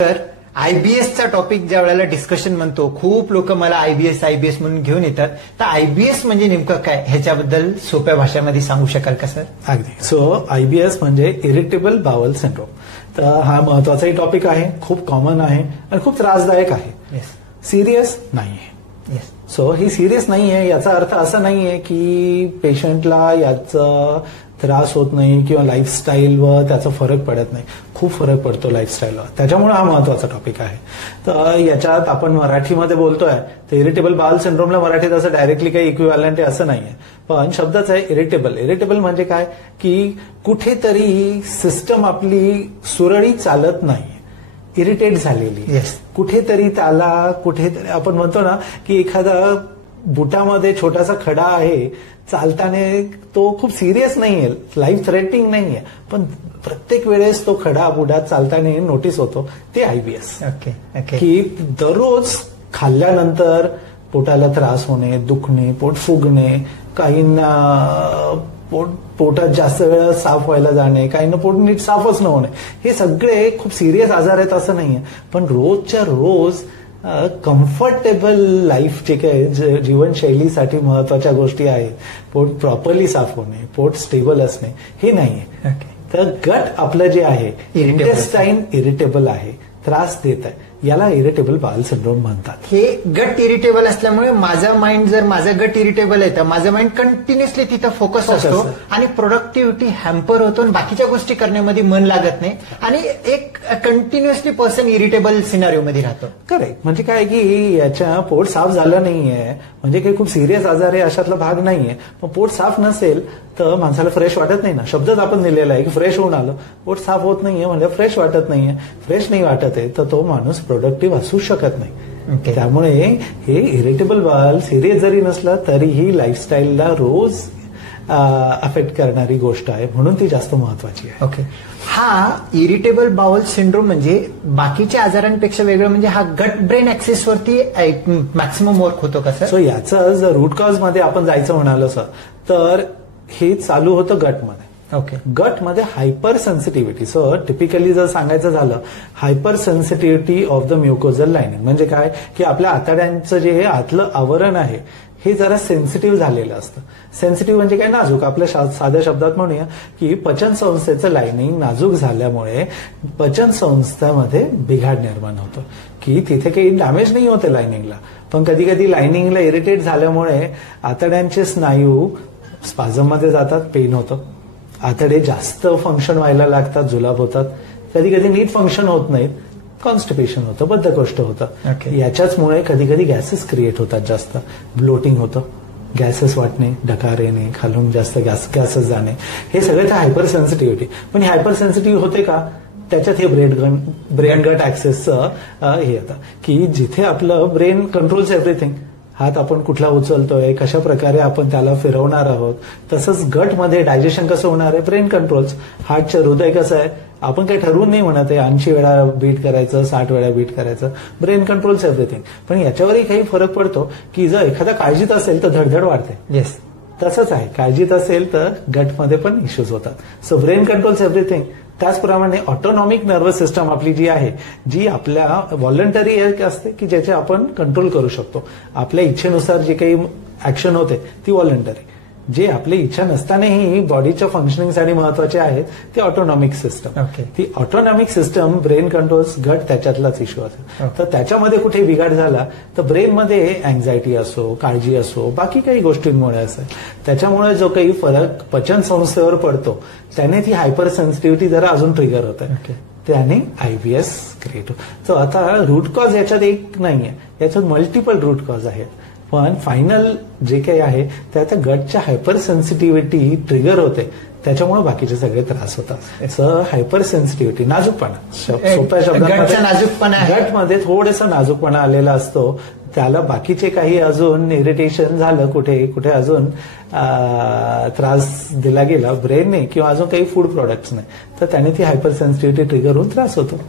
तर आयबीएसचा टॉपिक ज्या वेळेला डिस्कशन म्हणतो, खूप लोक मला आयबीएस म्हणून घेऊन येतात. तर आयबीएस म्हणजे नेमकं काय, ह्याच्याबद्दल सोप्या भाषेमध्ये सांगू शकाल का सर? अगदी. सो आयबीएस म्हणजे इरिटेबल बावल सिंड्रोम. तर हा महत्वाचाही टॉपिक आहे, खूप कॉमन आहे आणि खूप त्रासदायक आहे. सिरियस नाहीये. सो ही सिरियस नाहीये याचा अर्थ असा नाहीये की पेशंटला याचा त्रास होत नाही किंवा लाईफस्टाईलवर त्याचा फरक पडत नाही. खूप फरक पडतो लाईफस्टाईलवर, त्याच्यामुळे हा महत्वाचा टॉपिक आहे. तर याच्यात आपण मराठीमध्ये बोलतोय तर इरिटेबल बावल सिंड्रोमला मराठीत असं डायरेक्टली काही इक्विव्हॅलंट आहे असं नाहीये, पण शब्दच आहे इरिटेबल. इरिटेबल म्हणजे काय की कुठेतरी सिस्टम आपली सुरळीत चालत नाही, इरिटेट झालेली. कुठेतरी आपण म्हणतो ना की एखादा बुटामध्ये छोटासा खडा आहे, चालताना तो खूप सिरियस नाहीये, लाईफ थ्रेटनिंग नाहीये, पण प्रत्येक वेळेस तो खडा बुटात चालताना नोटीस होतो. ते आयबीएस. की दररोज खाल्ल्यानंतर पोटाला त्रास होणे, दुखणे, पोट फुगणे, काहींना पोटात जास्त वेळ साफ व्हायला जाणे, काहींना पोट नीट साफच न होणे, हे सगळे खूप सिरियस आजार आहेत असं नाहीये. पण रोजच्या रोज कम्फर्टेबल लाईफ जे काही जीवनशैलीसाठी महत्वाच्या गोष्टी आहेत, पोट प्रॉपरली साफ होणे, पोट स्टेबल असणे, हे नाहीये. तर गट आपलं जे आहे, इंटेस्टाईन इरिटेबल आहे, त्रास देत आहे, याला इरिटेबल बावल सिंड्रोम म्हणतात. हे गट इरिटेबल असल्यामुळे माझं गट इरिटेबल आहे तर माझं माइंड कंटिन्युअसली तिथं फोकस असतो आणि प्रोडक्टिव्हिटी हॅम्पर होतो आणि बाकीच्या गोष्टी करण्यामध्ये मन लागत नाही आणि एक कंटिन्युअसली पर्सन इरिटेबल सिनारिओ मध्ये राहतो. करेक्ट. म्हणजे काय की याच्या पोट साफ झालं नाहीये म्हणजे काही खूप सिरियस आजार आहे अशातला भाग नाहीये. पण पोट साफ नसेल तर माणसाला फ्रेश वाटत नाही ना. शब्दच आपण दिलेला आहे की फ्रेश होऊन आलो, पोट साफ होत नाहीये म्हणजे फ्रेश वाटत नाहीये. फ्रेश नाही वाटत आहे तर तो माणूस प्रोडक्टिव्ह असू शकत नाही. त्यामुळे हे इरिटेबल बावल सिरियस जरी नसलं तरीही लाईफस्टाईलला रोज अफेक्ट करणारी गोष्ट आहे, म्हणून ती जास्त महत्वाची आहे. ओके. हा इरिटेबल बावल सिंड्रोम म्हणजे बाकीच्या आजारांपेक्षा वेगळं म्हणजे हा गट ब्रेन ऍक्सिस वरती मॅक्सिमम वर्क होतो का सर? सो याचं जर रूट कॉज मध्ये आपण जायचं म्हणालो सर तर हे चालू होतं गटमध्ये. ओके. गटमध्ये हायपर सेन्सिटिव्हिटी. सो टिपिकली जर सांगायचं झालं, hypersensitivity of the mucosal lining म्हणजे काय की आपल्या आतड्यांचं जे आतलं आवरण आहे हे जरा सेन्सिटिव्ह झालेलं असतं. सेन्सिटिव्ह म्हणजे काय, नाजूक. आपल्या साध्या शब्दात म्हणूया की पचन संस्थेचं लायनिंग नाजूक झाल्यामुळे पचन संस्थेमध्ये बिघाड निर्माण होतो. की तिथे काही डॅमेज नाही होते लायनिंगला, पण कधी कधी लायनिंगला इरिटेट झाल्यामुळे आतड्यांचे स्नायू स्पाझममध्ये जातात, पेन होतं, आतडे जास्त फंक्शन व्हायला लागतात, जुलाब होतात, कधी कधी नीट फंक्शन होत नाहीत, कॉन्स्टिपेशन होतं, बद्धकोष्ठ होतं. याच्याचमुळे कधी कधी गॅसेस क्रिएट होतात, जास्त ब्लोटिंग होतं, गॅसेस वाटणे, डकार येणे, खालून जास्त गॅसेस जाणे, हे सगळं त्या हायपर सेन्सिटिव्हिटी. पण हायपर सेन्सिटिव्ह होते का, त्याच्यात हे ब्रेन गट ऍक्सेसचं हे येतं की जिथे आपलं ब्रेन कंट्रोल्स एव्हरीथिंग. हात आपण कुठला उचलतोय, कशा प्रकारे आपण त्याला फिरवणार आहोत, तसंच गटमध्ये डायजेशन कसं होणार आहे, ब्रेन कंट्रोल्स. हार्टचं हृदय कसं आहे, आपण काही ठरवून नाही म्हणत आहे 80 वेळा बीट करायचं, 60 वेळा बीट करायचं, ब्रेन कंट्रोल्स एव्हरीथिंग. पण याच्यावरही काही फरक पडतो की जर एखादा काळजीत असेल तर धडधड वाढते. येस, तसंच आहे, काळजीत असेल तर गटमध्ये पण इश्यूज होतात. So brain controls everything. त्याचप्रमाणे ऑटोनॉमिक नर्वस सिस्टम आपली जी आहे, जी आपल्या व्हॉलंटरी असते की ज्याचे आपण कंट्रोल करू शकतो. आपल्या इच्छेनुसार जे काही ऍक्शन होते ती व्हॉलंटरी. जे आपली इच्छा नसतानाही बॉडीच्या फंक्शनिंगसाठी महत्वाचे आहेत ते ऑटोनॉमिक सिस्टम. ती ऑटोनॉमिक सिस्टम, ब्रेन कंट्रोल्स, गट त्याच्यातलाच इश्यू असेल. तर त्याच्यामध्ये कुठे बिघाड झाला तर ब्रेनमध्ये अँझायटी असो, काळजी असो, बाकी काही गोष्टींमुळे असेल, त्याच्यामुळे जो काही फरक पचन संस्थेवर पडतो त्याने ती हायपर सेन्सिटिव्हिटी जरा अजून ट्रिगर होते. त्याने आयबीएस क्रिएट होतो. तर आता रूट कॉज याच्यात एक नाहीये, याच्यात मल्टिपल रूट कॉज आहेत. पण फायनल जे काही आहे ते आता गटच्या हायपर सेन्सिटिव्हिटी ट्रिगर होते, त्याच्यामुळे बाकीचे सगळे त्रास होतात. हायपर सेन्सिटिव्हिटी, नाजूकपणा, सोप्या शब्दात नाजूकपणा, गटमध्ये थोडासा नाजूकपणा आलेला असतो, त्याला बाकीचे काही अजून इरिटेशन झालं, कुठे कुठे अजून त्रास दिला गेला ब्रेनने किंवा अजून काही फूड प्रॉडक्ट्सने, तर त्याने ती हायपर सेन्सिटिव्हिटी ट्रिगर होऊन त्रास होतो.